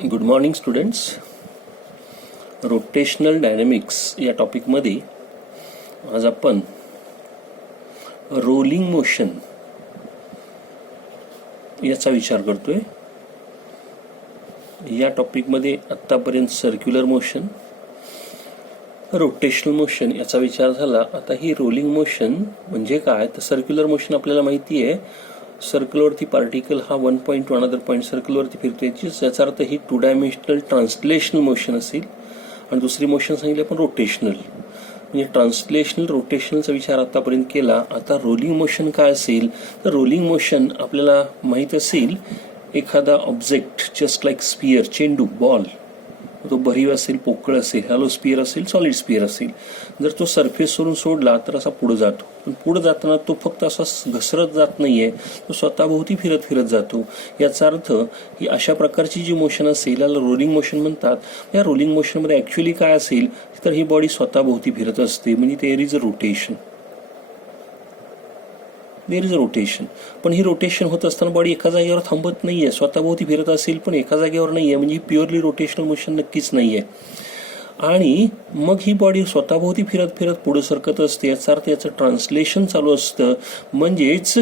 Good morning students. Rotational dynamics या टॉपिकमध्ये आज आपण रोलिंग मोशन याचा विचार करतोय. या टॉपिकमध्ये आत्तापर्यंत सर्क्युलर मोशन, रोटेशनल मोशन याचा विचार झाला. आता ही रोलिंग मोशन म्हणजे काय, तर सर्क्युलर मोशन आपल्याला माहिती आहे. सर्कलवरती पार्टिकल हा 1 पॉईंट टू अनदर पॉईंट सर्कलवरती फिरतोय, याचा अर्थ ही 2 डायमेन्शनल ट्रान्सलेशनल मोशन असेल. आणि दुसरी मोशन सांगितली आपण रोटेशनल, म्हणजे ट्रान्सलेशनल रोटेशनलचा विचार आतापर्यंत केला. आता रोलिंग मोशन काय असेल, तर रोलिंग मोशन आपल्याला माहीत असेल, एखादा ऑब्जेक्ट जस्ट लाईक स्पियर, चेंडू, बॉल, तो भरीव असेल, पोकळ असेल, हॅलो स्पियर असेल, सॉलिड स्पियर असेल, जर तो सरफेसवरून सोडला तर असा पुढे जातो. पण पुढे जाताना तो फक्त असा घसरत जात नाहीये, तो स्वतःभोवती फिरत फिरत जातो. याचा अर्थ ही अशा प्रकारची जी मोशन असेल याला रोलिंग मोशन म्हणतात. या रोलिंग मोशनमध्ये ॲक्च्युली काय असेल, तर ही बॉडी स्वतःभोवती फिरत असते, म्हणजे there is a rotation. There is a rotation. पण ही रोटेशन होत असताना बॉडी एका जागेवर थांबत नाहीये, स्वतःभोवती फिरत असेल पण एका जागेवर नाहीये, म्हणजे प्युअरली रोटेशनल मोशन नक्कीच नाहीये. आणि मग ही बॉडी स्वतःभोवती फिरत फिरत पुढे सरकत असते. याचा अर्थ याचं ट्रान्सलेशन चालू असतं. म्हणजेच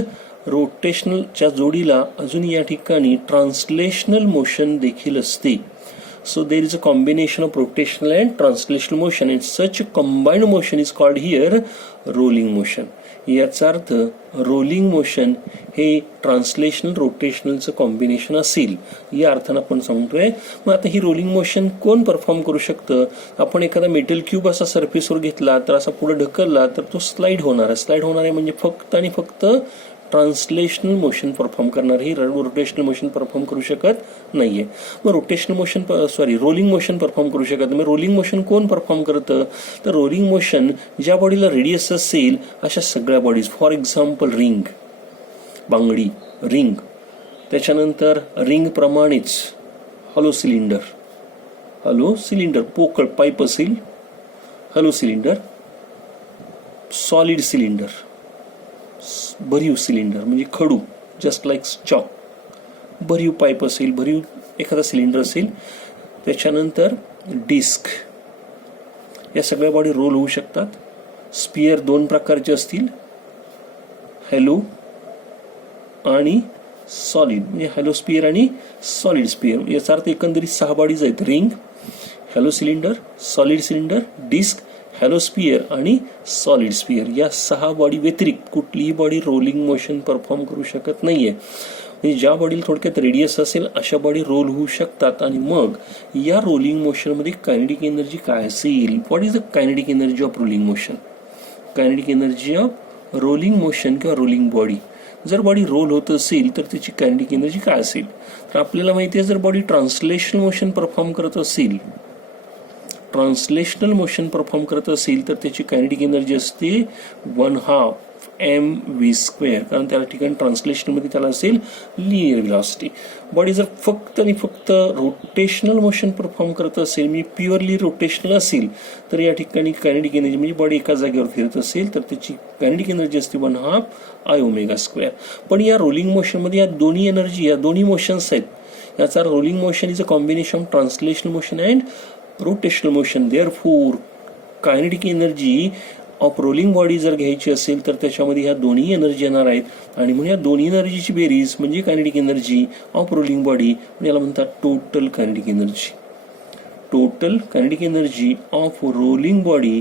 रोटेशनलच्या जोडीला अजून या ठिकाणी ट्रान्सलेशनल मोशन देखील असते. So there is a combination of rotational and translational motion, and such a combined motion is called here rolling motion. याचा अर्थ रोलिंग मोशन हे ट्रान्सलेशनल रोटेशनलचं कॉम्बिनेशन असेल, या अर्थानं आपण सांगतोय. मग आता ही रोलिंग मोशन कोण परफॉर्म करू शकतं? आपण एखादा मेटल क्यूब असा सरफेसवर घेतला तर असा पुढे ढकलला तर तो स्लाइड होणार आहे. स्लाइड होणार आहे म्हणजे फक्त आणि फक्त ट्रान्सलेशनल मोशन परफॉर्म करणार, ही रोटेशनल मोशन परफॉर्म करू शकत नाहीये. मग rotational motion rolling motion perform करू शकत नाही. रोलिंग मोशन कोण परफॉर्म करतं, तर रोलिंग मोशन ज्या बॉडीला रेडियस असेल अशा सगळ्या बॉडीज, फॉर एक्झाम्पल रिंग, बांगडी, रिंग, त्याच्यानंतर रिंग प्रमाणेच हॅलो सिलेंडर, पोकळ पाईप असेल, हॅलो सिलेंडर, सॉलिड सिलेंडर, भरीव सिलेंडर म्हणजे खडू, जस्ट लाईक चॉक, भरीव पाईप असेल, भरीव एखादा सिलेंडर असेल, त्याच्यानंतर डिस्क, या सगळ्या बॉडी रोल होऊ शकतात. स्पियर 2 प्रकारचे असतील, हॅलो आणि सॉलिड, म्हणजे हॅलो स्पियर आणि सॉलिड स्पियर. याचा अर्थ एकंदरीत 6 बॉडीज आहेत: ring, hollow cylinder, solid cylinder, disc, hollow sphere आणि सॉलिड स्पियर. या 6 बॉडी व्यतिरिक्त कुठलीही बॉडी रोलिंग मोशन परफॉर्म करू शकत नाहीये. म्हणजे ज्या बॉडीला थोडक्यात रेडियस असेल अशा बॉडी रोल होऊ शकतात. आणि मग या रोलिंग मोशनमध्ये कायनेटिक एनर्जी काय असेल? What is the kinetic energy of rolling motion? Kinetic energy of rolling motion किंवा रोलिंग बॉडी, जर बॉडी रोल होत असेल तर त्याची कायनेटिक एनर्जी काय असेल? तर आपल्याला माहिती आहे, जर बॉडी ट्रान्सलेशनल मोशन परफॉर्म करत असेल, ट्रान्सलेशनल मोशन परफॉर्म करत असेल तर त्याची कायनेटिक एनर्जी असते 1/2 mv², कारण त्या ठिकाणी ट्रान्सलेशनमध्ये त्याला असेल लिनियर व्हेलॉसिटी. बॉडी जर फक्त आणि फक्त रोटेशनल मोशन परफॉर्म करत असेल, मी प्युअरली रोटेशनल असेल, तर या ठिकाणी कायनेटिक एनर्जी म्हणजे बॉडी एका जागेवर फिरत असेल तर त्याची कायनेटिक एनर्जी असते 1/2 I⍵². पण या रोलिंग मोशनमध्ये या दोन्ही एनर्जी, या दोन्ही मोशन्स आहेत. याचा rolling motion is a combination of translational motion and rotational motion. Therefore kinetic energy of rolling body जर घ्यायची असेल तर त्याच्यामध्ये ह्या दोन्ही एनर्जी येणार आहेत. आणि म्हणून या दोन्ही एनर्जीची बेरीज म्हणजे kinetic energy of rolling body, याला म्हणतात total kinetic energy. Total kinetic energy of rolling body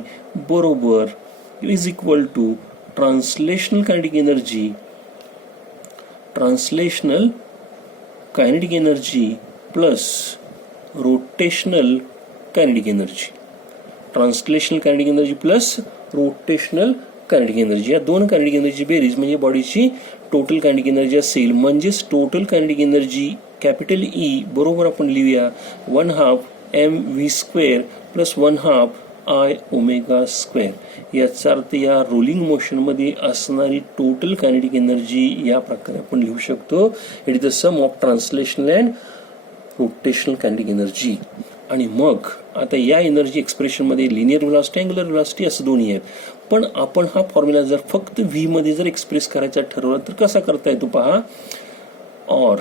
बरोबर is equal to translational kinetic energy, translational kinetic energy plus rotational kinetic energy. Translational kinetic energy plus rotational kinetic energy, या 2 kinetic energy बेरीज म्हणजे बॉडीची total kinetic energy असेल. म्हणजेच total kinetic energy capital E बरोबर आपण लिहूया 1/2 mv² प्लस 1/2 I⍵². याचा अर्थ या रोलिंग मोशनमध्ये असणारी टोटल कायनेटिक एनर्जी या प्रकारे आपण लिहू शकतो. It is the sum of translational and rotational kinetic energy. आणि मग आता या एनर्जी एक्सप्रेशनमध्ये लिनियर व्हेलॉसिटी, अँग्युलर व्हेलॉसिटी असं दोन्ही आहेत. पण आपण हा फॉर्म्युला जर फक्त व्ही मध्ये जर एक्सप्रेस करायचा ठरवला तर कसा करता येतो पहा. और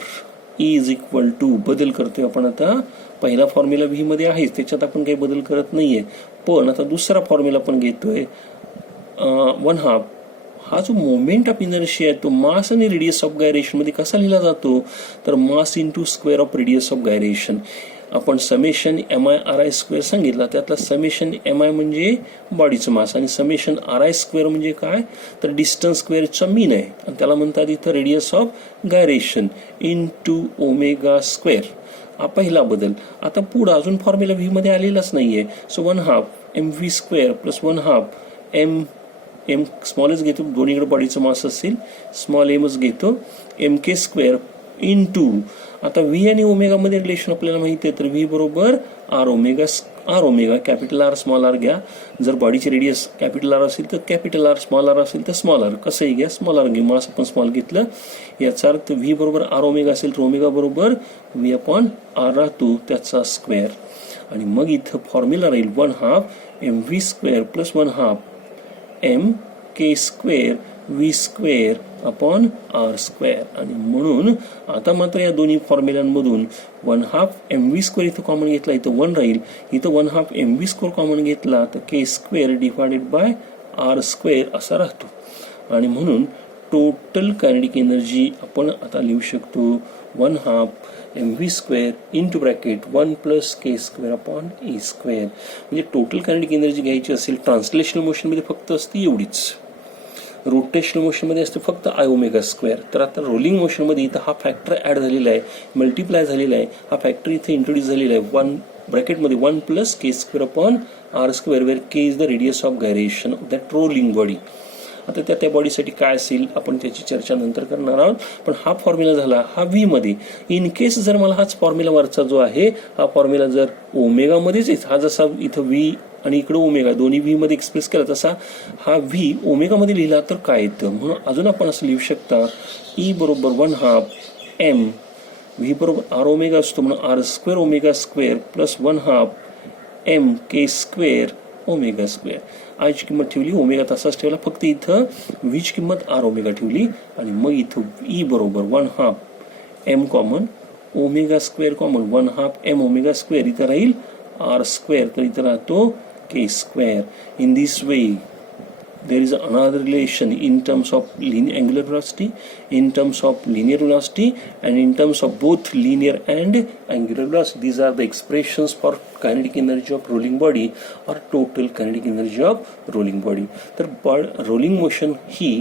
इज इक्वल टू बदल करतोय आपण आता. पहिला फॉर्म्युला व्ही मध्ये आहेच, त्याच्यात आपण काही बदल करत नाहीये. पण आता दुसरा फॉर्म्युला आपण घेतोय 1/2. हा जो मोमेंट ऑफ इनर्शिया आहे तो मास आणि रेडियस ऑफ गायरेशन मध्ये कसा लिहिला जातो, तर mass into square of radius of gyration. आपण समेशन MI/RI स्क्वेअर सांगितला, त्यातला समेशन MI म्हणजे बॉडीचं मास आणि समेशन RI स्क्वेअर म्हणजे काय, तर डिस्टन्स स्क्वेअरचा मीन आहे आणि त्याला म्हणतात इथं radius of gyration into omega square. हा पहिला बदल. आता पुढं अजून फॉर्म्युला व्ही मध्ये आलेलाच नाहीये. So 1/2 mv square plus 1/2 M स्मॉलच घेतो, दोन्हीकडे बॉडीचं मास असेल, स्मॉल एमच घेतो, MK स्क्वेअर इंटू. आता व्ही आणि ओमेगा मध्ये रिलेशन आपल्याला माहिती आहे, तर व्ही बरोबर R omega capital R small R घ्या. जर बॉडीची रेडियस कॅपिटल आर असेल तर कॅपिटल आर, स्मॉल आर असेल तर स्मॉल आर, कसंही घ्या, स्मॉल आर घेऊ. मास आपण स्मॉल घेतलं, याचा अर्थ व्ही बरोबर आर ओमेगा असेल तर ओमेगा बरोबर व्ही अपॉन आर राहतो त्याचा स्क्वेअर. आणि मग इथं फॉर्म्युला राहील 1/2 mv square plus 1/2 MK square V square upon R square. आणि म्हणून आता मात्र या दोन्ही फॉर्म्युलांमधून 1/2 mv स्क्वेअर इथं कॉमन घेतला, इथं 1 राहील. इथं 1/2 mv स्क्वेअर कॉमन घेतला तर K square divided by R square असा राहतो. आणि म्हणून टोटल कायनेटिक एनर्जी आपण आता लिहू शकतो 1/2 mv square into bracket 1 plus K square upon E square. म्हणजे टोटल कायनेटिक एनर्जी घ्यायची असेल ट्रान्सलेशनल मोशनमध्ये फक्त असते एवढीच, रोटेशनल मोशनमध्ये असते फक्त I ओमेगा स्क्वेअर. तर आता रोलिंग मोशनमध्ये इथं हा फॅक्टर ॲड झालेला आहे, मल्टिप्लाय झालेला आहे, हा फॅक्टर इथे इंट्रोड्यूस झालेला आहे 1 ब्रॅकेटमध्ये 1 plus K square upon R square, where K is the radius of gyration of that rolling body. आता त्या बॉडीसाठी काय असेल आपण त्याची चर्चा नंतर करणार आहोत. पण हा फॉर्म्युला झाला हा व्ही मध्ये. इन केस जर मला हाच फॉर्म्युला वरचा जो आहे हा फॉर्म्युला जर ओमेगा मध्येच आहे, हा जसा इथं व्ही आणि इकडे ओमेगा दोन्ही व्ही मध्ये एक्सप्रेस केला तसा हा व्ही ओमेगा मध्ये लिहिला तर काय येतं. म्हणून अजून आपण असं लिहू शकता E बरोबर 1/2 M, व्ही बरोबर आर ओमेगा असतो म्हणून R square omega square plus 1/2 MK square omega square. आयची किंमत ठेवली, ओमेगा तसाच ठेवला, फक्त इथं व्हीची किंमत आर ओमेगा ठेवली. आणि मग इथं E बरोबर 1/2 M common, omega square common, 1/2 M omega square इथं राहील आर स्क्वेअर, तर इथं राहतो K square. In this way, there is another relation in terms of angular velocity, in terms of linear velocity, and in terms of both linear and angular velocity. These are the expressions for kinetic energy of rolling body or total kinetic energy of rolling body. तर rolling motion ही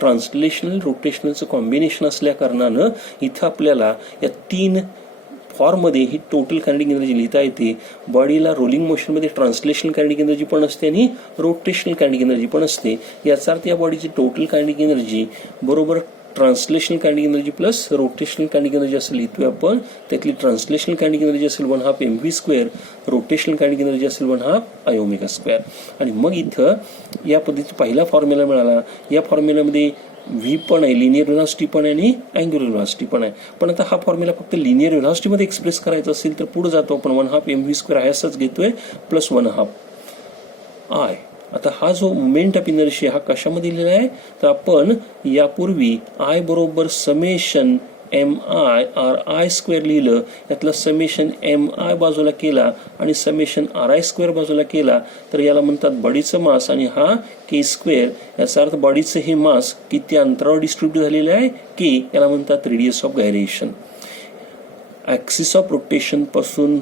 translational रोटेशनलचं combination असल्या कारणानं इथं आपल्याला या 3 फॉर्ममध्ये ही total kinetic energy लिहिता येते. बॉडीला रोलिंग मोशनमध्ये ट्रान्सलेशनल कायनेटिक एनर्जी पण असते आणि रोटेशनल कायनेटिक एनर्जी पण असते. याचा अर्थ या बॉडीची टोटल कायनेटिक एनर्जी बरोबर translational kinetic energy plus rotational kinetic energy असं लिहितोय आपण. त्यातली ट्रान्सलेशनल कायनेटिक एनर्जी असेल 1/2 MV square, rotational kinetic energy असेल 1/2 I ओमेगा स्क्वेअर. आणि मग इथं या पद्धतीचा पहिला फॉर्म्युला मिळाला. या फॉर्म्युलामध्ये व्ही पण आहे, लिनियर व्हेलॉसिटी पण आहे आणि अँग्युलर व्हेलॉसिटी पण आहे. पण आता हा फॉर्म्युला फक्त लिनियर व्हेलॉसिटीमध्ये एक्सप्रेस करायचा असेल तर पुढे जातो आपण 1/2 MV स्क्वेअर आहे असंच घेतोय प्लस 1/2 I. आता हा जो मोमेंट ऑफ इनर्शिया हा कशामध्ये लिहिला आहे तर आपण यापूर्वी I बरोबर समेशन MI/RI स्क्वेअर लिहिलं, यातला समेशन MI बाजूला केला आणि समेशन RI स्क्वेअर बाजूला केला तर याला म्हणतात बॉडीचं मास आणि हा K स्क्वेअर. याचा अर्थ बॉडीचं हे मास किती अंतरावर डिस्ट्रीब्यूट झालेलं आहे K, याला म्हणतात radius of gyration. Axis of rotation पासून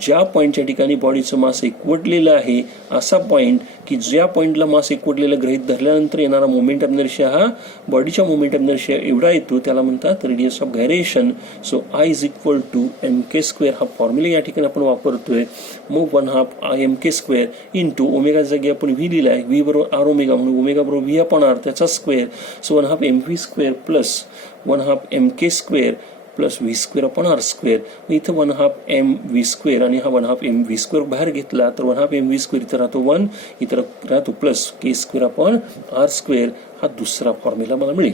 ज्या पॉईंटच्या ठिकाणी बॉडीचं मास एकवटलेलं आहे असा पॉईंट की ज्या पॉईंटला मास एकवटलेलं गृहीत धरल्यानंतर येणारा मोमेंट ऑफ इनर्शिया हा बॉडीच्या मोमेंट ऑफ इनर्शिया एवढा येतो, त्याला म्हणतात radius of gyration. So I is equal to MK square हा फॉर्म्युला या ठिकाणी आपण वापरतोय. मग 1/2 MK स्क्वेअर इंटू ओमेगा जागी आपण व्ही लिहिला आहे, व्ही बरोबर आर ओमेगा म्हणून ओमेगा बरोबर व्ही अपॉन आर त्याचा square. So 1/2 MV square plus 1/2 MK square plus V square upon R square. इथं 1/2 MV स्क्वेअर आणि हा 1/2 MV स्क्वेअर बाहेर घेतला तर 1/2 MV स्क्वेअर इथं राहतो 1, इथं राहतो plus K square upon R square. हा दुसरा फॉर्म्युला मला मिळेल.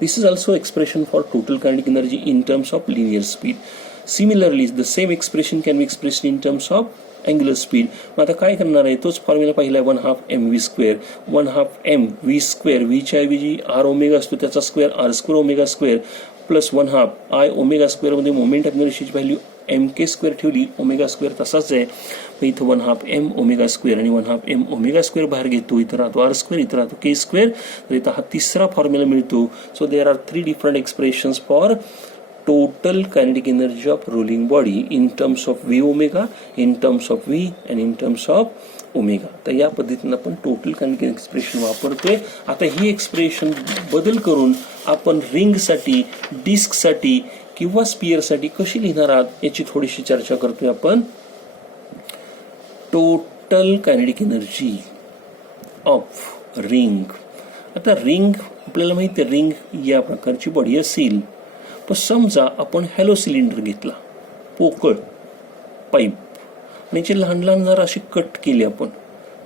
This is also expression for total kinetic energy in terms of linear speed. Similarly the same expression can be expressed in terms of angular speed. मग आता काय करणार आहे तोच फॉर्म्युला पहिला आहे 1/2 MV स्क्वेअर 1/2 MV स्क्वेअर, व्हीच्या ऐवजी आर ओमेगा असतो त्याचा square R square omega square plus 1/2 I omega स्क्वेअरमध्ये मोमेंट ऑफ इनर्शियाची व्हॅल्यू mk² ठेवली, ओमेगा स्क्वेअर तसाच आहे. मग इथं 1/2 m ओमेगा स्क्वेअर आणि 1/2 m ओमेगा स्क्वेअर बाहेर घेतो. इथं राहतो r², इथं राहतो k². तर इथं हा तिसरा फॉर्म्युला मिळतो. So there are 3 different expressions for total kinetic energy of rolling body in terms of v omega, in terms of v and in terms of omega. तर या पद्धतीने आपण टोटल कायनेटिक एक्सप्रेशन वापरतोय. आता ही एक्सप्रेशन बदल करून आपण रिंगसाठी, डिस्कसाठी किंवा स्पिअरसाठी कशी लिहिणार आहात याची थोडीशी चर्चा करतोय आपण. Total kinetic energy of ring. आता रिंग आपल्याला माहिती आहे, रिंग या प्रकारची बॉडी असेल. पण समजा आपण हॅलो सिलेंडर घेतला, पोकळ पाईप, आणि याचे लहान लहान जर असे कट केले आपण,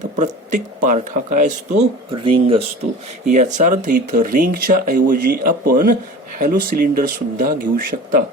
तर प्रत्येक पार्ट हा काय असतो, रिंग असतो. याचा अर्थ इथं रिंगच्या ऐवजी आपण हॅलो सिलेंडर सुद्धा घेऊ शकता,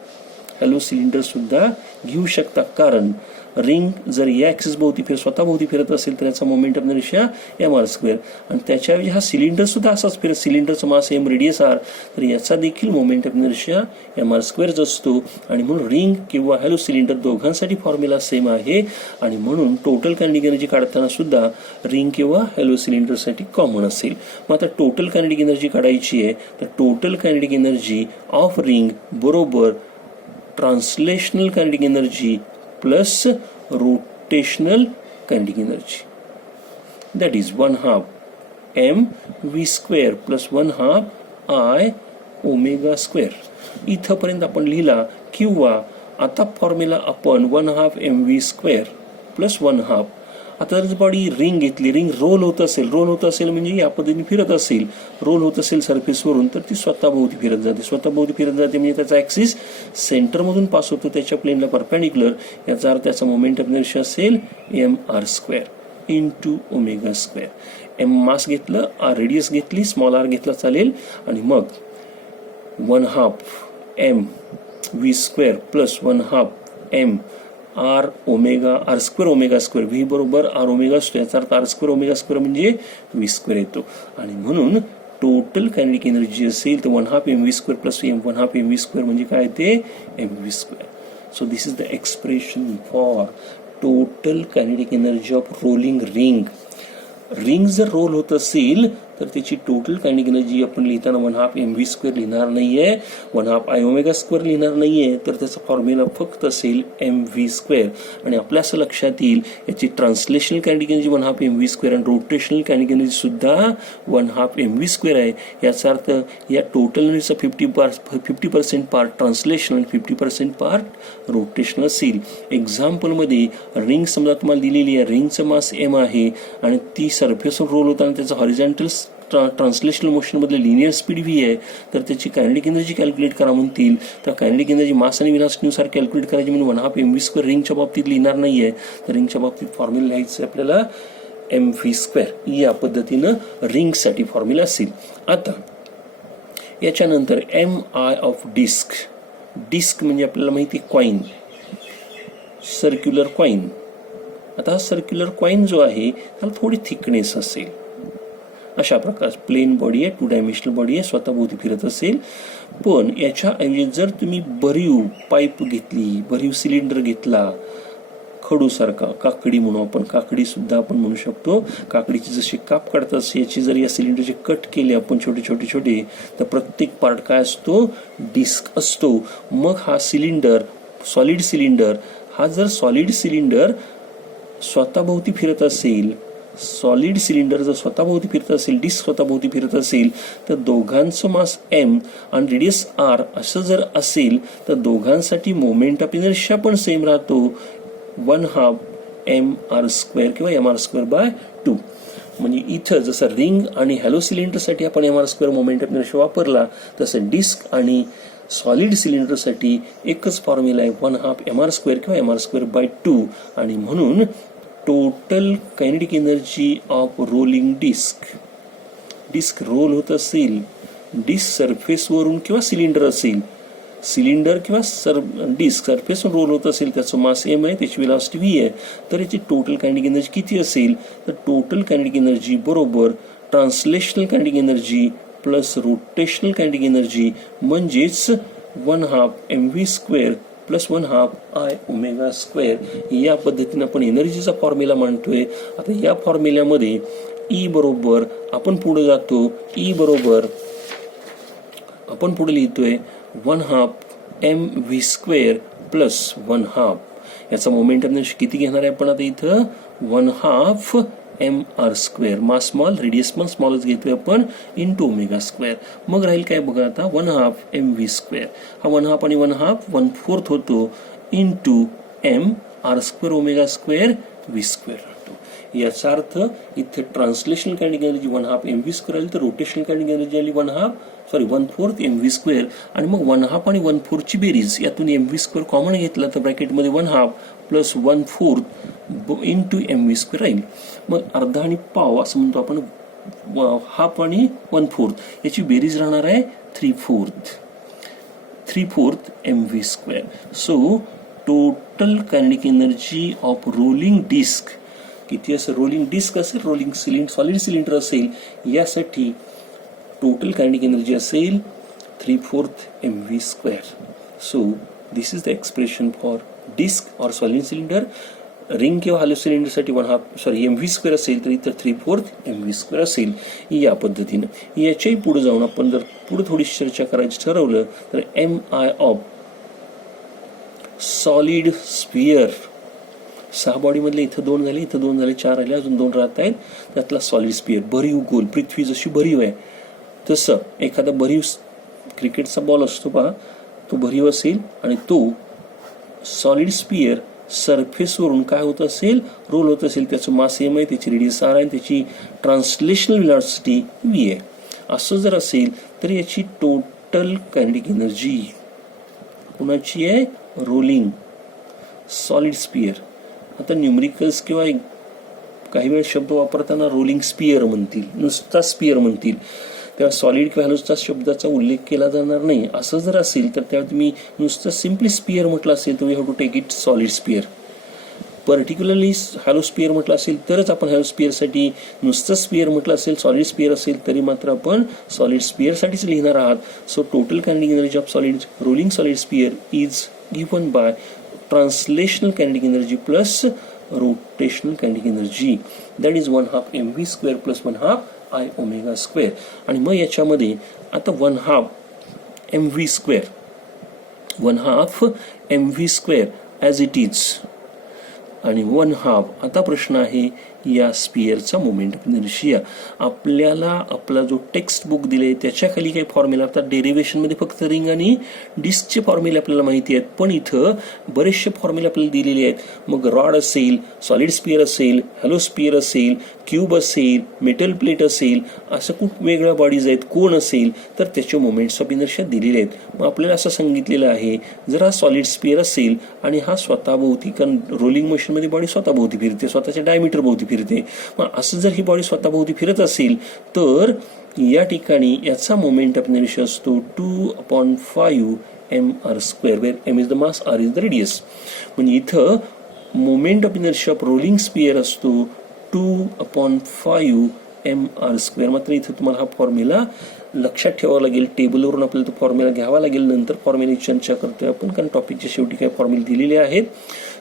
हॅलो सिलेंडर सुद्धा घेऊ शकता. कारण रिंग जर या ॲक्सिस भोवती स्वतःभोवती फिरत असेल तर याचा मोमेंट ऑफ इनर्शिया mr², आणि त्याच्याऐवजी हा सिलेंडर सुद्धा असाच फिरत, सिलेंडरचं मास m रेडियस r, तर याचा देखील मोमेंट ऑफ इनर्शिया mr² असतो. आणि म्हणून रिंग किंवा हॅलो सिलेंडर दोघांसाठी फॉर्म्युला सेम आहे. आणि म्हणून टोटल कायनेटिक एनर्जी काढताना सुद्धा रिंग किंवा हॅलो सिलेंडरसाठी कॉमन असेल. मग आता टोटल कायनेटिक एनर्जी काढायची आहे, तर total kinetic energy of ring बरोबर translational kinetic energy plus rotational kinetic energy, that is 1/2 mv² plus 1/2 I omega square. इथंपर्यंत आपण लिहिला. किंवा आता फॉर्म्युला आपण 1/2 mv² प्लस 1/2. आता जर बॉडी रिंग घेतली, रिंग रोल होत असेल म्हणजे या पद्धतीने फिरत असेल, रोल होत असेल सरफेसवरून, तर ती स्वतःभोवती फिरत जाते म्हणजे त्याचा ॲक्सिस सेंटरमधून पास होतो त्याच्या प्लेनला परपॅन्डिक्युलर. याचा अर्थ त्याचा मोमेंट ऑफ इनर्शिया असेल mr² into omega square. m मास घेतलं, r रेडियस घेतली, स्मॉल r घेतला चालेल. आणि मग 1/2 mv² plus 1/2 m r omega r² omega square, v बरोबर r ओमेगा असतो. याचा अर्थ r² ओमेगा स्क्वेअर म्हणजे v² येतो. आणि म्हणून टोटल कायनेटिक एनर्जी असेल तर 1/2 mv² प्लस 1/2 mv² म्हणजे काय ते mv². So this is the expression for total kinetic energy of rolling ring. Ring जर रोल होत असेल तर त्याची टोटल कायनेटिक एनर्जी आपण लिहिताना 1/2 mv² लिहिणार नाहीये, 1/2 I ओमेगा स्क्वेअर लिहिणार नाहीये, तर त्याचा फॉर्म्युला फक्त असेल mv². आणि आपल्या असं लक्षात येईल याची ट्रान्सलेशनल कायनेटिक एनर्जी 1/2 mv² आणि रोटेशनल कायनेटिक एनर्जी सुद्धा 1/2 mv² आहे. याचा अर्थ या टोटल एनर्जीचा 50% पार्ट ट्रान्सलेशनल आणि 50% पार्ट रोटेशनल असेल. एक्झाम्पलमध्ये रिंग समजा तुम्हाला दिलेली आहे, रिंगचं मास m आहे आणि ती सरफेसवर रोल होताना त्याचा हॉरिझॉन्टल ट्रान्सलेशनल मोशनमधले लिनियर स्पीड v आहे, तर त्याची कायनेटिक एनर्जी कॅल्क्युलेट करा म्हणतील. तर कायनेटिक एनर्जी मास आणि व्हेलॉसिटीनुसार कॅल्क्युलेट करायची म्हणून 1/2 mv² रिंगच्या बाबतीत लिहिणार नाही आहे. तर रिंगच्या बाबतीत फॉर्म्युला लिहायचं आपल्याला mv². या पद्धतीनं रिंगसाठी फॉर्म्युला असेल. आता याच्यानंतर mi ऑफ डिस्क. डिस्क म्हणजे आपल्याला माहिती कॉईन, सर्क्युलर कॉईन. आता हा सर्क्युलर कॉईन जो आहे त्याला थोडी थिकनेस असेल. अशा प्रकारची प्लेन बॉडी आहे, 2 डायमेन्शनल बॉडी आहे, स्वतःभोवती फिरत असेल. पण याच्याऐवजी जर तुम्ही भरीव पाईप घेतली, भरीव सिलेंडर घेतला, खडूसारखा, काकडी म्हणू आपण, काकडी सुद्धा आपण म्हणू शकतो. काकडीचे जसे काप काढतात याची जर या सिलेंडरचे कट केले आपण छोटे छोटे छोटे, तर प्रत्येक पार्ट काय असतो, डिस्क असतो. मग हा सिलेंडर, सॉलिड सिलेंडर, हा जर सॉलिड सिलेंडर स्वतःभोवती फिरत असेल, सॉलिड सिलेंडर जर स्वतःभोवती फिरत असेल, डिस्क स्वतःभोवती फिरत असेल, तर दोघांचं मास m आणि रेडियस r असं जर असेल तर दोघांसाठी मोमेंट ऑफ इनर्शिया पण सेम राहतो, 1/2 mr² किंवा mr²/2. म्हणजे इथं जसं रिंग आणि हॅलो सिलेंडरसाठी आपण mr² मोमेंट ऑफ इनर्शिया वापरला, तसं डिस्क आणि सॉलिड सिलेंडरसाठी एकच फॉर्म्युला आहे, 1/2 mr² किंवा mr²/2. आणि म्हणून total kinetic energy of rolling disc, disc roll होत असेल, डिस्क सरफेसवरून किंवा सिलेंडर असेल, सिलेंडर किंवा डिस्क सरफेसवरून रोल होत असेल, त्याचं मास m आहे, त्याची व्हेलॉसिटी v आहे, तर याची टोटल कायनेटिक एनर्जी किती असेल, तर टोटल कायनेटिक एनर्जी बरोबर translational kinetic energy plus rotational kinetic energy म्हणजेच 1/2 mv² plus 1/2 I omega square या पद्धतीने आपण एनर्जीचा फॉर्म्युला मांडतोय. आता या फॉर्म्युल्यामध्ये E बरोबर आपण पुढे जातो. E बरोबर आपण पुढे लिहितोय 1/2 mv² प्लस 1/2. याचा मोमेंटम किती घेणार आहे आपण आता इथं 1/2 mr². मास स्मॉल, रेडियस पण स्मॉलच घेतोय आपण इंटू ओमेगा स्क्वेअर. मग राहील काय बघा आता 1/2 mv². हा 1/2 आणि 1/2 1/4 होतो into mr² omega square v² राहतो. याचा अर्थ इथे ट्रान्सलेशनल कायनेटिक एनर्जी 1/2 mv² आली, तर रोटेशनल कायनेटिक एनर्जी आली 1/4 mv². आणि मग 1/2 आणि 1/4 ची बेरीज, यातून mv² कॉमन घेतला तर ब्रॅकेटमध्ये 1/2 प्लस 1/4 इंटू mv² राहील. मग अर्धा आणि पाव असं म्हणतो आपण, हाफ आणि 1/4 याची बेरीज राहणार आहे 3/4 mv². So total kinetic energy of rolling disc किती असेल? रोलिंग डिस्क असेल, रोलिंग सॉलिड सिलेंडर असेल, यासाठी टोटल कायनेटिक एनर्जी असेल 3/4 mv². So this is the expression for disc और सॉलिड सिलेंडर. रिंग किंवा हॅलो सिलेंडरसाठी mv² असेल तर इतर 3/4 mv² असेल. या पद्धतीनं याच्याही पुढे जाऊन आपण जर पुढे थोडी चर्चा करायची ठरवलं तर mi ऑफ सॉलिड स्फिअर, 6 बॉडीमधले इथं 2 झाले, इथं 2 झाले, 4 राहिले, अजून 2 राहत आहेत. त्यातला सॉलिड स्फिअर भरीव गोल, पृथ्वी जशी भरीव आहे तसं एखादा भरीव क्रिकेटचा बॉल असतो पहा, तो भरीव असेल आणि तो सॉलिड स्फिअर सरफेसवरून काय होत असेल? रोल होत असेल. त्याचं मास m आहे, त्याची रेडियस r आहे, त्याची ट्रान्सलेशनल व्हेलॉसिटी v आहे. असं जर असेल तर याची टोटल कायनेटिक एनर्जी कोणाची आहे? Rolling solid sphere. आता न्यूमरिकल्स किंवा काही वेळ शब्द वापरताना रोलिंग स्फिअर म्हणतील, नुसता स्फिअर म्हणतील, तेव्हा सॉलिड किंवा हॅलोच्या शब्दाचा उल्लेख केला जाणार नाही. असं जर असेल तर त्यात मी नुसतं सिम्पली स्फिअर म्हटलं असेल तर we have to take it solid sphere. Particularly hollow sphere म्हटलं असेल तरच आपण हॅलो स्फिअरसाठी, नुसतं स्फिअर म्हटलं असेल, सॉलिड स्फिअर असेल तरी मात्र आपण सॉलिड स्फिअरसाठीच लिहिणार आहात. So total kinetic energy of solid rolling solid sphere is given bye translational kinetic energy plus rotational kinetic energy, that is 1/2 mv² plus 1/2 I omega square. आणि मग याच्यामध्ये आता 1/2 mv² ॲज इट इज आणि 1/2. आता प्रश्न आहे या स्फिअरचा मोमेंट ऑफ इनर्शिया. आपल्याला आपला जो टेक्स्ट बुक दिले त्याच्या खाली काही फॉर्म्युला असतात. डेरिव्हेशनमध्ये फक्त रिंग आणि डिस्कचे फॉर्म्युले आपल्याला माहिती आहेत, पण इथं बरेचसे फॉर्म्युले आपल्याला दिलेले आहेत. मग रॉड असेल, सॉलिड स्फिअर असेल, हॅलो स्फिअर असेल, क्यूब असेल, मेटल प्लेट असेल, असं खूप वेगळ्या बॉडीज आहेत, कोण असेल तर त्याचे मोमेंट्स ऑफ इनर्शिया दिलेले आहेत. मग आपल्याला असं सांगितलेलं आहे जर हा सॉलिड स्फिअर असेल आणि हा स्वतःभोवती, कारण रोलिंग मोशनमध्ये बॉडी स्वतःभोवती फिरते, स्वतःच्या डायमीटर भोवती फिरते, मग असं जर ही बॉडी स्वतःभोवती फिरत असेल तर या ठिकाणी याचा मोमेंट ऑफ इनर्शिया असतो 2/5 mr², where m is the mass, r is the radius. म्हणजे इथं moment of inertia of rolling sphere असतो 2/5 mr². मात्र इथं तुम्हाला हा फॉर्म्युला लक्षात ठेवावा लागेल. टेबलवरून आपल्याला तो फॉर्म्युला घ्यावा लागेल. नंतर फॉर्म्युलाची चर्चा करतोय आपण, कारण टॉपिकच्या शेवटी काही फॉर्म्युले दिलेले आहेत.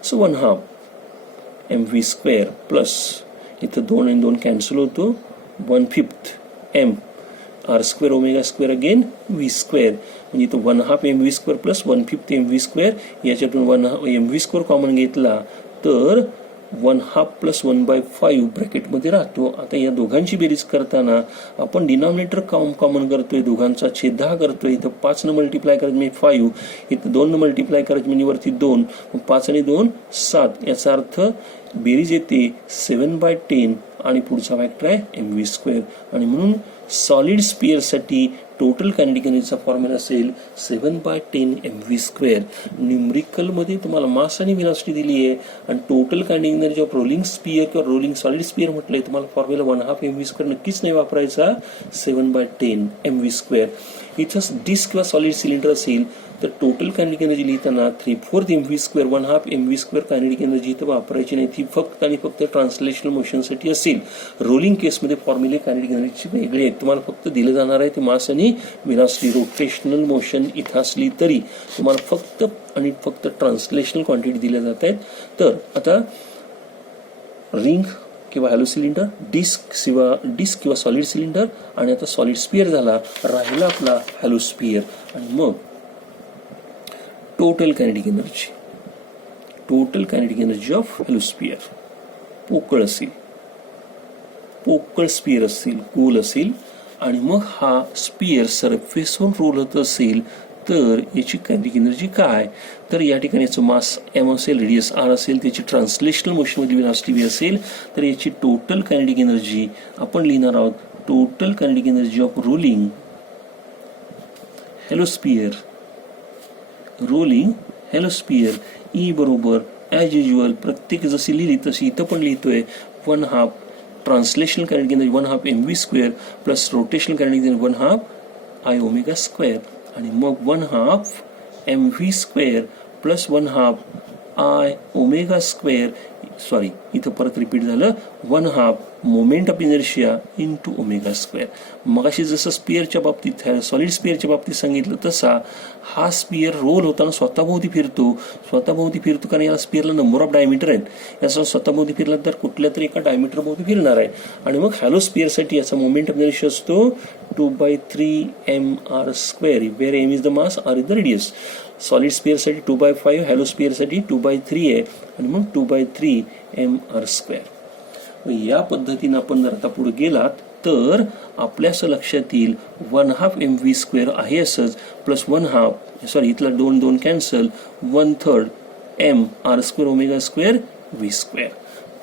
सो 1/2 mv² प्लस इथं 2 आणि 2 कॅन्सल होतो, 1/5 m r² omega square again v². म्हणजे इथं 1/2 mv² प्लस 1/5 mv². याच्यातून 1/2 mv² कॉमन घेतला तर 1/2 प्लस 1/5 ब्रॅकेटमध्ये राहतो. आता या दोघांची बेरीज करताना आपण डिनॉमिनेटर कॉमन करतोय, दोघांचा छेद 10 करतोय. इथं 5 न मल्टिप्लाय करायचं म्हणजे 5, इथं 2 न मल्टिप्लाय करायचं म्हणजे वरती 2, 5 आणि 2 7. याचा अर्थ बेरीज येते 7/10 आणि पुढचा फॅक्टर आहे mv². आणि म्हणून सॉलिड स्फिअरसाठी टोटल कायनेटिक एनर्जीचा फॉर्म्युला असेल 7/10 mv². न्यूमरिकलमध्ये तुम्हाला मास आणि व्हेलॉसिटी दिली आहे आणि total kinetic energy of rolling sphere किंवा रोलिंग सॉलिड स्फिअर म्हटलंय, तुम्हाला फॉर्म्युला 1/2 mv² नक्कीच नाही वापरायचा, 7/10 mv². इथं डिस्क किंवा सॉलिड सिलेंडर असेल तर टोटल कायनेटिक एनर्जी लिहिताना 3/4 mv², 1/2 mv² कायनेटिक एनर्जी इथं वापरायची नाही. ती फक्त आणि फक्त ट्रान्सलेशनल मोशनसाठी असेल. रोलिंग केसमध्ये फॉर्म्युले कायनेटिक एनर्जीची वेगळी आहेत. तुम्हाला फक्त दिलं जाणार आहे ते मास आणि व्हेलॉसिटी. रोटेशनल मोशन इथं असली तरी तुम्हाला फक्त आणि फक्त ट्रान्सलेशनल क्वांटिटी दिल्या जात आहेत. तर आता रिंग किंवा हॅलो सिलेंडर, डिस्क किंवा सॉलिड सिलेंडर, आणि आता सॉलिड स्पियर झाला. राहिला आपला हॅलो स्पियर. आणि मग total kinetic energy of hollow sphere पोकळ असेल, पोकळ स्पियर असेल, गोल असेल, आणि मग हा स्पियर सरफेसवर रोल होत असेल तर याची कायनेटिक एनर्जी काय? तर या ठिकाणी याचं मास m असेल, रेडियस r असेल, त्याची ट्रान्सलेशनल मोशनमधली व्हेलॉसिटी v असेल. तर याची टोटल कायनेटिक एनर्जी आपण लिहिणार आहोत. Total kinetic energy of rolling hollow sphere E बरोबर ॲज युजल प्रत्येक जशी लिहिली तशी इथं पण लिहितोय 1/2 translational kinetic energy 1/2 mv² plus rotational kinetic energy 1/2 I⍵², आणि मग 1/2 mv² प्लस 1/2 I⍵², सॉरी इथं परत रिपीट झालं, 1/2 मोमेंट ऑफ इनर्शिया इंटू ω². मगाशी जसं स्पियरच्या बाबतीत सॉलिड स्पियरच्या बाबतीत सांगितलं तसा हा स्पियर रोल होताना स्वतःभोवती फिरतो कारण याला स्पियरला नंबर ऑफ डायमीटर आहेत. याचा स्वतःभोवती फिरला तर कुठल्या तरी एका डायमीटर भोवती फिरणार आहे. आणि मग हॅलो स्पियरसाठी याचा मोमेंट ऑफ इनर्शिया असतो 2/3 mr², where m is the mass, r is the radius. Solid स्पियरसाठी 2/5, हॅलो स्पियरसाठी 2/3 आहे, आणि मग 2/3 mr². या पद्धतीनं आपण जर आता पुढे गेलात तर आपल्या असं लक्षात येईल 1/2 mv² आहे असंच, प्लस 1/2 सॉरी इथला 2 कॅन्सल, 1/3 mr² ω² v².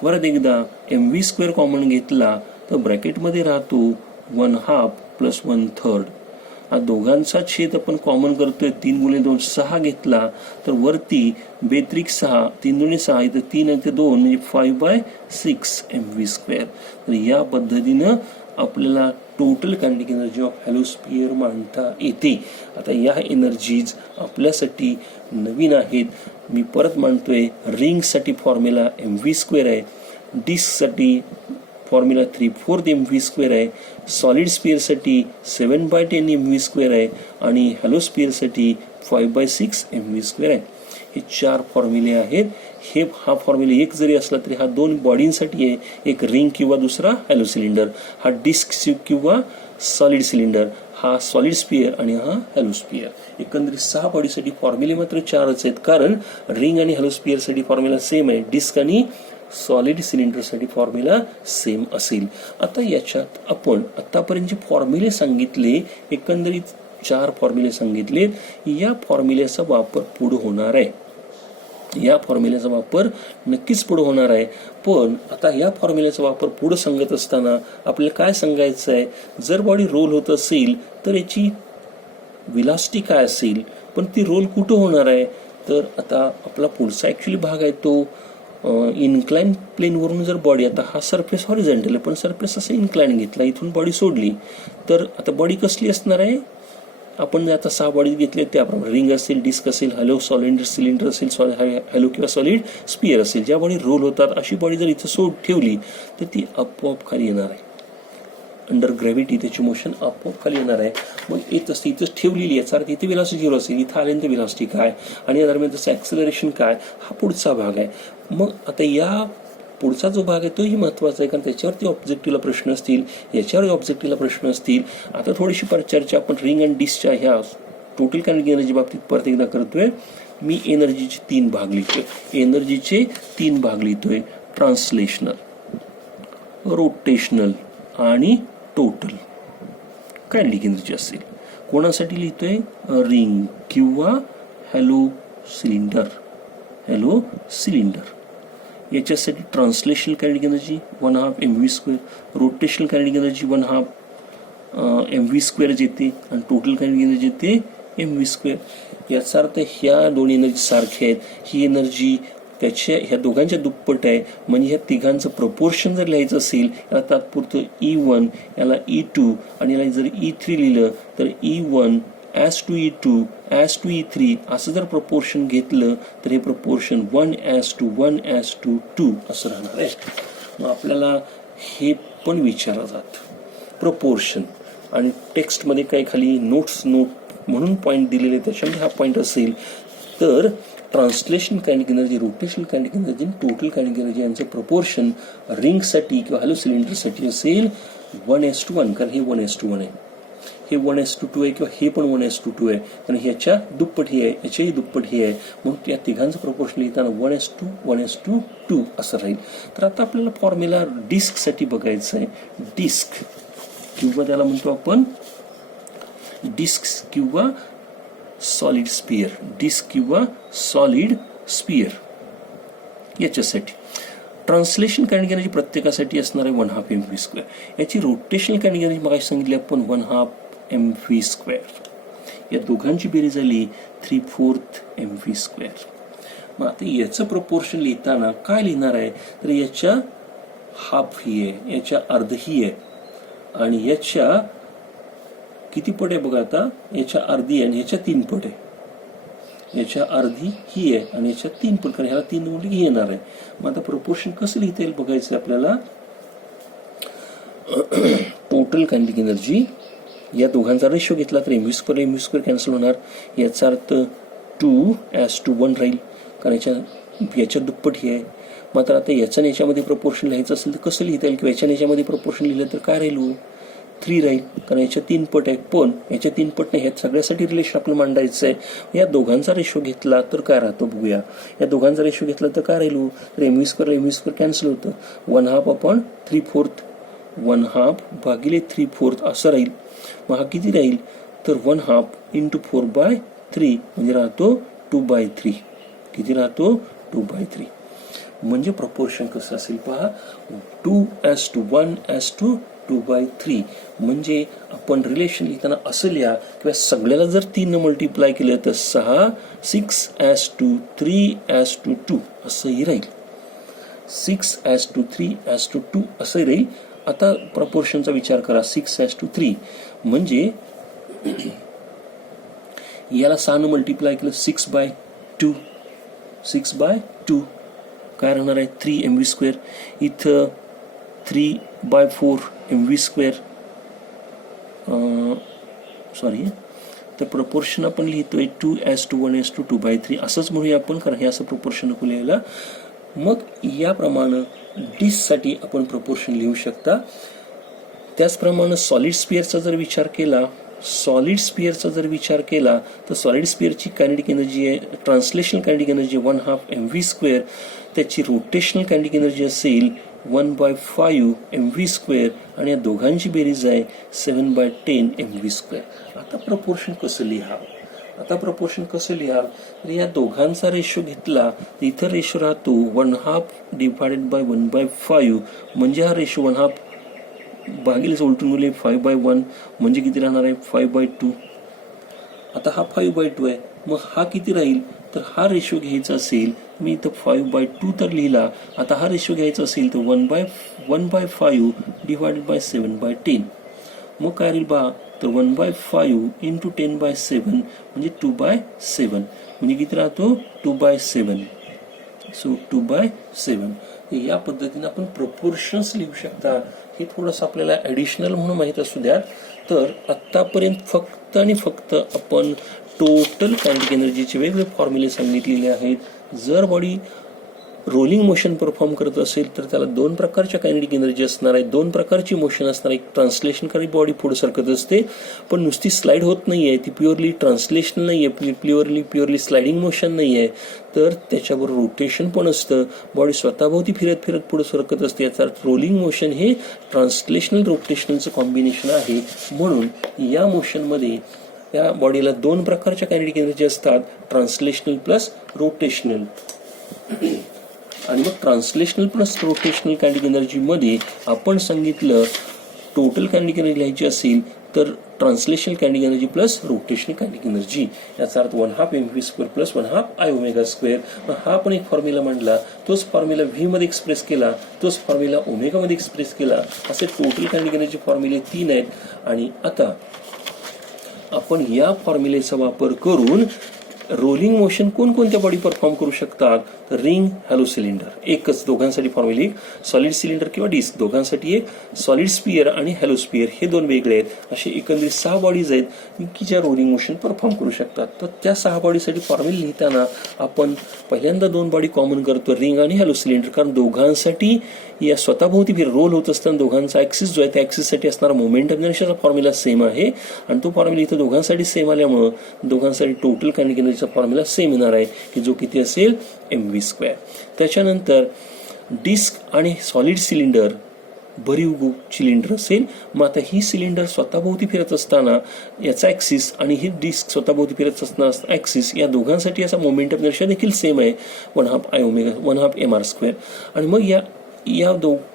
परत एकदा mv² कॉमन घेतला तर ब्रॅकेटमध्ये राहतो 1/2 प्लस 1/3. हा दोघांचा छेद आपण कॉमन करतोय, 3 × 2 6 घेतला तर वरती बेत्रिक 6, 3 × 6 इथं 3 आणि 2 म्हणजे 5/6 mv². तर या पद्धतीनं आपल्याला total kinetic energy of hollow sphere मांडता येते. आता या एनर्जीज आपल्यासाठी नवीन आहेत. मी परत मांडतोय. रिंगसाठी फॉर्म्युला mv² आहे, डिस्कसाठी फॉर्म्युला 3/4 mv² आहे, सॉलिड स्पियरसाठी 7/10 mv² आहे, आणि हॅलो स्पियरसाठी 5/6 mv² आहे. हे 4 फॉर्म्युले आहेत. हा फॉर्म्युला एक जरी असला तरी हा 2 बॉडींसाठी आहे, एक रिंग किंवा दुसरा हॅलो सिलेंडर, हा डिस्क किंवा सॉलिड सिलेंडर, हा सॉलिड स्पियर आणि हा हॅलो स्पियर. एकंदरीत 6 बॉडीसाठी फॉर्म्युले मात्र 4च आहेत, कारण रिंग आणि हॅलो स्पियरसाठी फॉर्म्युला सेम आहे, डिस्क आणि सॉलिड सिलेंडरसाठी फॉर्म्युला सेम असेल. आता याच्यात आपण आतापर्यंत जे फॉर्म्युले सांगितले, एकंदरीत 4 फॉर्म्युले सांगितलेत. या फॉर्म्युल्याचा वापर पुढे होणार आहे, या फॉर्म्युल्याचा वापर नक्कीच पुढे होणार आहे. पण आता या फॉर्म्युल्याचा वापर पुढे सांगत असताना आपल्याला काय सांगायचं आहे, जर बॉडी रोल होत असेल तर याची व्हेलॉसिटी काय असेल, पण ती रोल कुठं होणार आहे. तर आता आपला पुढचा ॲक्च्युली भाग आहे तो इन्क्लाइन प्लेनवरून जर बॉडी, आता हा सरफेस हॉरिझॉन्टल आहे पण सरफेस असं इन्क्लाइन घेतला, इथून बॉडी सोडली तर आता बॉडी कसली असणार आहे. आपण आता 6 बॉडी घेतले त्याप्रमाणे रिंग असेल, डिस्क असेल, हॅलो सॉलिड सिलेंडर असेल, हॅलो किंवा सॉलिड स्पियर असेल, ज्या बॉडी रोल होतात अशी बॉडी जर इथं ठेवली तर ती आपोआप खाली येणार आहे. अंडर ग्रॅव्हिटी त्याची मोशन आपोआप खाली येणार आहे. मग येत असते इथं ठेवलेली, याचा अर्थ इथे व्हेलॉसिटी 0 असेल, इथं आल्यानंतर व्हेलॉसिटी काय आणि या दरम्यान त्याचं ॲक्सेलरेशन काय, हा पुढचा भाग आहे. मग आता या पुढचा जो भाग आहे तोही महत्त्वाचा आहे, कारण त्याच्यावरती ऑब्जेक्टिव्हला प्रश्न असतील, याच्यावर ऑब्जेक्टिव्हला प्रश्न असतील. आता थोडीशी चर्चा आपण रिंग अँड डिस्कच्या ह्या टोटल कायनेटिक एनर्जी बाबतीत परत एकदा करतोय. मी एनर्जीचे 3 भाग लिहितोय, ट्रान्सलेशनल, रोटेशनल आणि टोटल कायनेटिक एनर्जी असेल. कोणासाठी लिहितोय, रिंग किंवा हॅलो सिलेंडर. याच्यासाठी translational kinetic energy 1/2 mv², rotational kinetic energy 1/2 mv² येते, आणि टोटल कायनेटिक एनर्जी येते mv². याचा अर्थ ह्या दोन एनर्जी सारख्या आहेत. ही एनर्जी ह्या दोघांच्या दुप्पट आहे. म्हणजे ह्या तिघांचं प्रपोर्शन जर लिहायचं असेल, याला तात्पुरतं E1, याला E2 आणि याला जर E3 लिहिलं तर E1 1:E2 1:E3 असं जर प्रपोर्शन घेतलं तर हे प्रपोर्शन 1:1:2 असं राहणार आहे. मग आपल्याला हे पण विचारलं जातं प्रपोर्शन, आणि टेक्स्टमध्ये काही खाली नोट म्हणून पॉईंट दिलेले त्याच्यामध्ये हा पॉईंट असेल तर translation kinetic energy, rotational kinetic energy आणि टोटल कायनेटिक एनर्जी यांचं प्रपोर्शन रिंगसाठी किंवा हॅलो सिलेंडरसाठी असेल 1:1, कारण हे 1:1 आहे, हे 1:2 आहे, किंवा हे पण 1:2 आहे, कारण ह्याच्या दुप्पट ही आहे, याच्याही दुप्पट ही आहे, म्हणून या तिघांचं प्रपोर्शन लिहिताना 1:1:2 असं राहील. तर आता आपल्याला फॉर्म्युला डिस्कसाठी बघायचं आहे. डिस्क किंवा त्याला म्हणतो आपण डिस्क किंवा सॉलिड स्पियर, डिस्क किंवा सॉलिड स्पियर. याच्यासाठी ट्रान्सलेशन कायनेटिक एनर्जी प्रत्येकासाठी असणार आहे 1/2 mv². याची रोटेशनल कायनेटिक एनर्जी मग सांगितली आपण 1/2 mv². या दोघांची बेरीज झाली 3/4 mv². मग आता याचं प्रपोर्शन लिहिताना काय लिहिणार आहे तर याच्या हाफ ही आहे, याच्या अर्ध ही आहे, आणि याच्या किती पट आहे बघा आता, याच्या अर्धी आणि याच्या 3 पट आहे, याच्या अर्धी ही आहे आणि याच्या 3 पट, कारण ह्याला 3 म्हणजे ही येणार आहे. मग आता प्रपोर्शन कसं लिहिता येईल बघायचं आपल्याला. टोटल कायनेटिक एनर्जी या दोघांचा रेशो घेतला तर mv² कॅन्सल होणार, याचा अर्थ 2:1 राहील, कारण याच्या दुप्पट ही आहे. मात्र आता याच्या याच्यामध्ये प्रपोर्शन लिहायचं असेल तर कसं लिहिता येईल, किंवा याच्या याच्यामध्ये प्रपोर्शन लिहिलं तर काय राहील, 3 राहील, कारण याच्या 3 पट आहे, पण याच्या 3 पट नाही, ह्यात सगळ्यासाठी रिलेशन आपलं मांडायचं आहे. या दोघांचा रेशो घेतला तर काय राहतं बघूया. या दोघांचा रेशो घेतला तर काय राहील, तर mv² कॅन्सल होतं, 1/2 3/4, 1/2 भागिले 3/4 असं राहील. मग हा किती राहील तर 1/2 × 4/3 म्हणजे राहतो 2/3. किती राहतो 2/3. म्हणजे प्रपोर्शन कसं असेल पहा, 2:1:2/3. म्हणजे आपण रिलेशन लिहिताना असं लिहा, किंवा सगळ्याला जर 3 मल्टिप्लाय केलं तर 6:3:2 असंही राहील, 6:3:2 असंही राहील. आता प्रपोर्शनचा विचार करा, 6:3 म्हणजे याला 6 मल्टिप्लाय केलं 6/2, 6/2 काय राहणार आहे 3 mv². इथं 3/4 mv², सॉरी, तर प्रपोर्शन आपण लिहितोय 2:1:2/3 असंच म्हणूया आपण, कारण हे असं प्रपोर्शन नको लिहायला. मग याप्रमाणे डिस्कसाठी आपण प्रपोर्शन लिहू शकता. त्याचप्रमाणे सॉलिड स्पिअरचा जर विचार केला, तर सॉलिड स्पिअरची कायनेटिक एनर्जी आहे, ट्रान्सलेशनल कायनेटिक एनर्जी 1/2 mv². त्याची रोटेशनल कायनेटिक एनर्जी असेल 1/5 mv², आणि या दोघांची बेरीज आहे 7/10 mv². आता प्रपोर्शन कसं लिहावं, तर या दोघांचा रेशो घेतला तर इथं रेशो राहतो 1/2 / 1/5, म्हणजे हा रेशो 1/2 भागिले उलटून गेले 5/1, म्हणजे किती राहणार आहे 5/2. आता हा 5/2 आहे, मग हा किती राहील तर हा रेशो घ्यायचा असेल, मी इथं 5/2 तर लिहिला. आता हा रेशो घ्यायचा असेल तर 1/5 / 7/10. मग काय राहील बा तर 1/5 × 10/7 म्हणजे 2/7, म्हणजे किती राहतो 2/7. सो 2/7. या पद्धतीने आपण प्रपोर्शन्स लिहू शकता. हे थोडंसं आपल्याला ॲडिशनल म्हणून माहीत असू द्या. तर आत्तापर्यंत फक्त आणि फक्त आपण टोटल कायनेटिक एनर्जीचे वेगवेगळे फॉर्म्युले सांगितलेले आहेत. जर बॉडी रोलिंग मोशन परफॉर्म करत असेल तर त्याला 2 प्रकारच्या कायनेटिक एनर्जी असणार आहे, 2 प्रकारची मोशन असणार आहे. एक ट्रान्सलेशन करी बॉडी पुढे सरकत असते, पण नुसती स्लाइड होत नाही आहे, ती प्युअरली ट्रान्सलेशनल नाही आहे, प्युअरली स्लाइडिंग मोशन नाही आहे, तर त्याच्याबरोबर रोटेशन पण असतं. बॉडी स्वतःभोवती फिरत पुढे सरकत असते. याचा रोलिंग मोशन हे ट्रान्सलेशनल रोटेशनलचं कॉम्बिनेशन आहे. म्हणून या मोशनमध्ये या बॉडीला 2 प्रकारच्या कायनेटिक एनर्जी असतात, ट्रान्सलेशनल प्लस रोटेशनल. आणि मग ट्रान्सलेशनल प्लस रोटेशनल कायनेटिक एनर्जीमध्ये आपण सांगितलं टोटल कायनेटिक एनर्जी लिहायची असेल तर translational kinetic energy plus rotational kinetic energy, याचा अर्थ 1/2 mv² प्लस 1/2 I⍵². मग हा आपण एक फॉर्म्युला मांडला, तोच फॉर्म्युला व्ही मध्ये एक्सप्रेस केला, तोच फॉर्म्युला ओमेगामध्ये एक्सप्रेस केला. असे टोटल कायनेटिक एनर्जी फॉर्म्युले 3 आहेत. आणि आता आपण या फॉर्म्युलेचा वापर करून रोलिंग मोशन कोणकोणत्या बॉडी परफॉर्म करू शकतात, तर रिंग, हॅलो सिलेंडर एकच, दोघांसाठी फॉर्म्युला एक, सॉलिड सिलेंडर किंवा डिस्क दोघांसाठी एक, सॉलिड स्पियर आणि हॅलो स्पियर हे दोन वेगळे आहेत. असे एकंदरीत 6 बॉडीज आहेत की ज्या रोलिंग मोशन परफॉर्म करू शकतात. तर त्या 6 बॉडीसाठी फॉर्म्युला लिहिताना आपण पहिल्यांदा 2 बॉडी कॉमन करतो, रिंग आणि हॅलो सिलेंडर, कारण दोघांसाठी या स्वतःभोवती रोल होत असताना दोघांचा ऍक्सिस जो आहे त्या ऍक्सिससाठी असणारा मोमेंट ऑफ इनर्शियाचा फॉर्म्युला सेम आहे आणि तो फॉर्म्युला इथं दोघांसाठी सेम आल्यामुळं दोघांसाठी टोटल कायनेटिक एनर्जीचा फॉर्म्युला सेम येणार आहे की जो किती असेल mv². त्याच्यानंतर डिस्क आणि सॉलिड सिलेंडर भरीव सिलेंडर असेल. मग आता ही सिलेंडर स्वतःभोवती फिरत असताना याचा ऍक्सिस आणि ही डिस्क स्वतःभोवती फिरत असताना ऍक्सिस या दोघांसाठी याचा मोमेंट ऑफ इनर्शिया देखील सेम आहे 1/2 I⍵, 1/2 mr². आणि मग या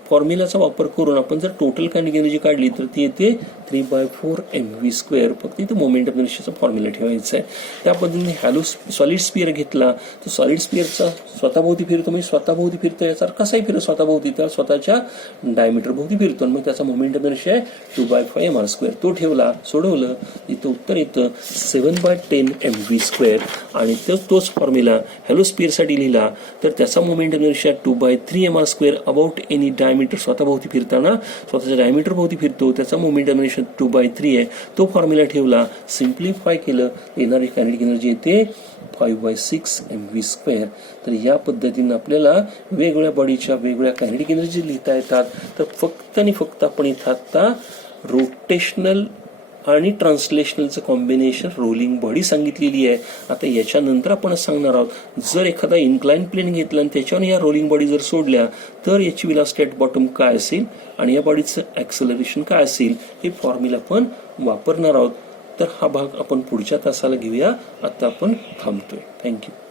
फॉर्म्युलाचा वापर करून आपण जर टोटल कायनेटिक एनर्जी काढली तर ती येते 3/4 mv². फक्त इथे मोमेंट ऑफ इनर्शियाचा फॉर्म्युला ठेवायचा आहे. त्या पद्धतीने हॅलो सॉलिड स्पियर घेतला तर सॉलिड स्पियरचा स्वतःभोवती फिरतो, म्हणजे स्वतःभोवती फिरतो याचा कसाही फिरतो स्वतःभोवती, तर स्वतःच्या डायमीटर भोवती फिरतो. मग त्याचा मोमेंट ऑफ इनर्शिया आहे 2/5 mr². तो ठेवला, सोडवलं, इथं उत्तर येतं 7/10 mv². आणि तोच फॉर्म्युला हॅलो स्पियरसाठी लिहिला तर त्याचा moment of inertia 2/3 mr² about any diameter, स्वतःभोवती फिरताना स्वतःच्या डायमीटर भोवती फिरतो, त्याचा मोमेंट ऑफ इनर्शिया 2/3 आहे. तो फॉर्म्युला ठेवला, सिम्प्लिफाय केलं, येणारी कायनेटिक एनर्जी येते 5/6 mv². तर या पद्धतीने आपल्याला वेगवेगळ्या बॉडीच्या वेगवेगळ्या कायनेटिक एनर्जी लिहिता येतात. तर फक्त आणि फक्त आपण इथं आता रोटेशनल आणि ट्रान्सलेशनलचं कॉम्बिनेशन रोलिंग बॉडी सांगितलेली आहे. आता याच्यानंतर आपण सांगणार आहोत, जर एखादा इन्क्लाइन प्लेन घेतला आणि त्याच्यावर या रोलिंग बॉडी जर सोडल्या तर याची वेलोसिटी ॲट बॉटम काय असेल आणि या बॉडीचं ॲक्सेलरेशन काय असेल हे फॉर्म्युला आपण वापरणार आहोत. तर हा भाग आपण पुढच्या तासाला घेऊया. आता आपण थांबतोय. थँक्यू.